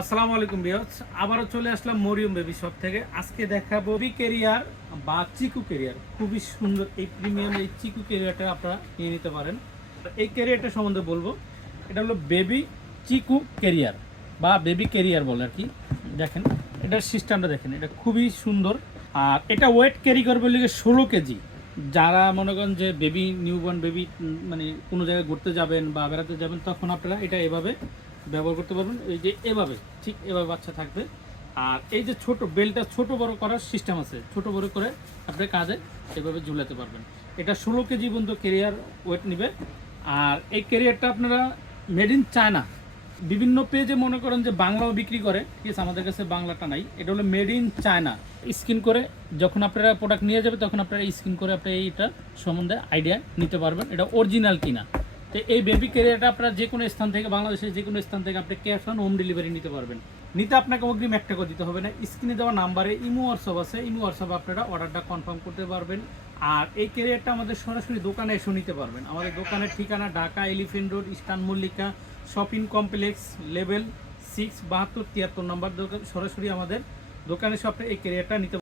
আসসালামু আলাইকুম ভিউয়ার্স, আবারও চলে আসলাম মরিয়ম বেবি শপ থেকে। আজকে দেখাবো বেবি ক্যারিয়ার বা চিকু ক্যারিয়ার। খুবই সুন্দর এই প্রিমিয়াম এই চিকু ক্যারিয়ারটা আপনারা নিয়ে নিতে পারেন। এই ক্যারিয়ারটা সম্বন্ধে বলবো, এটা হলো বেবি চিকু ক্যারিয়ার বা বেবি ক্যারিয়ার বলে আর কি। দেখেন এটার সিস্টেমটা দেখেন, এটা খুবই সুন্দর। আর এটা ওয়েট ক্যারি করবে লিগে 16 কেজি। যারা মনে করেন যে বেবি নিউবর্ন বেবি মানে কোনো জায়গায় ঘুরতে যাবেন বা বেড়াতে যাবেন, তখন আপনারা এটা এভাবে ব্যবহার করতে পারবেন। এই যে এভাবে, ঠিক এভাবে বাচ্চা থাকবে। আর এই যে ছোট বেলটা ছোট বড় করার সিস্টেম আছে, ছোট বড় করে আপনি কাঁধে এভাবে ঝুলাতে পারবেন। এটা 16 কেজি পর্যন্ত ক্যারিয়ার ওয়েট নেবে। আর এই ক্যারিয়ারটা আপনারা মেড ইন চায়না। বিভিন্ন পেজে মনে করেন যে বাংলাও বিক্রি করে, ঠিক আছে, আমাদের কাছে বাংলাটা নাই। এটা হলো মেড ইন চায়না। স্ক্রিন করে যখন আপনারা প্রোডাক্ট নিয়ে যাবে, তখন আপনারা স্ক্রিন করে আপনি এইটা সম্বন্ধে আইডিয়া নিতে পারবেন এটা অরিজিনাল কিনা। তো এই বেবি ক্যারিয়ারটা আপনারা যে কোনো স্থান থেকে, বাংলাদেশের যে কোনো স্থান থেকে আপনি ক্যাশ অন হোম ডেলিভারি নিতে পারবেন। নিতে আপনাকে অগ্রিম 1 টাকা দিতে হবে না। স্ক্রিনে দেওয়া নাম্বারে ইমো হোয়াটসঅ্যাপ আছে, ইমো হোয়াটসঅ্যাপে আপনারা অর্ডারটা কনফার্ম করতে পারবেন। আর এই ক্যারিয়ারটা আমাদের সরাসরি দোকানে এসে নিতে পারবেন। আমাদের দোকানের ঠিকানা Dhaka elephant road, eastern Mallika shopping complex, level 6, 72, 73 নম্বর দোকান। সরাসরি আমাদের দোকানে এসে আপনি এই ক্যারিয়ারটা নিতে